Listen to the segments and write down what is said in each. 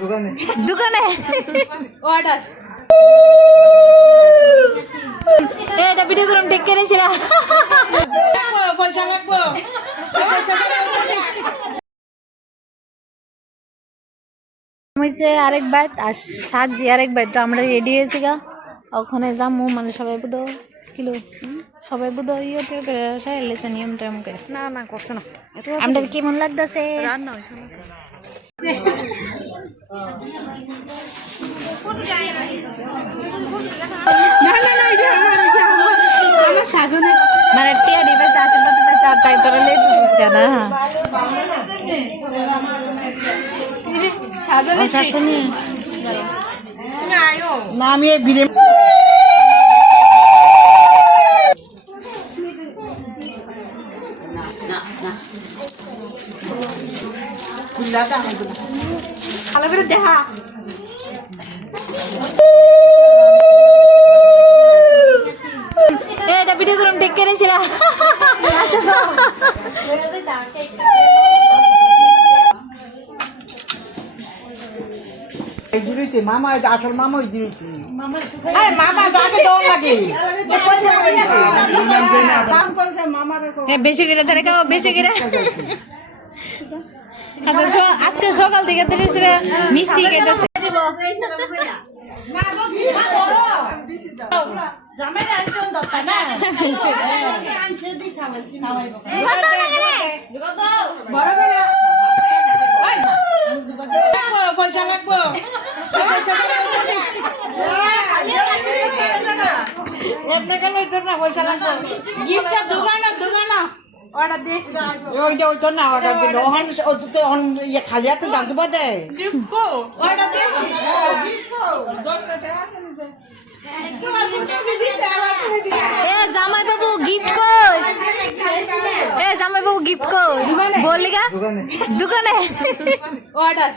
দোকানে অর্ডার এটা ভিডিও করুন ঠিক করে ছিলা হয়েছে আরেক বাইত আর সাজি আরেক বাইত তো আমরা রেডি হয়েছি গা ওখানে যাবো মানে সবাই বুধ কিলো সবাই বুধ ইয়ে করে এলেছে নিয়ম টেম করে না না করছে না আমাদের কেমন লাগতেছে রান্না হয়েছে না মানে টিয়া ডিবে আশেপাশে পেছে আর তাই তোরা লেট কেন না আমি ভিড়ে ভালো করে দেখা এটা ভিডিও করুন ঠিক করে ছিলা মামা আসল মামা দিয়েছি মামা আগে দেওয়া লাগে বেশি করে তাহলে খাও বেশি করে আচ্ছা আজকে সকাল থেকে মিষ্টি খেতেছে পয়সা লাগবো পয়সা লাগবো গিফটের দোকান অর্ডার দিয়েছি ওই তো না অর্ডার দিল খালি হাতে জানতে পারে গিফট কো অর্ডার দিয়েছি এ জামাই বাবু গিফট কর এ জামাই বাবু গিফট কর বললি গা দোকানে অর্ডার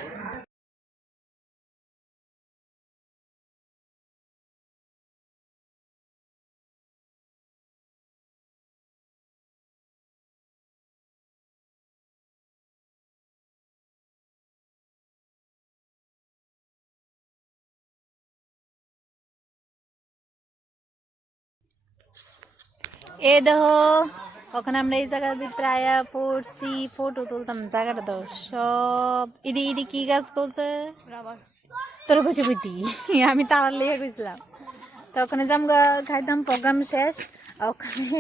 এ দেখো ওখানে আমরা এই জায়গা প্রায় পড়ছি ফটো তুলতাম জায়গাটা তো সব ইদি ইদি কি গাছ করছে তোর কইছি বুঝতি আমি তারার লিয়ে গেছিলাম তো ওখানে জামগা খাইতাম প্রোগ্রাম শেষ ওখানে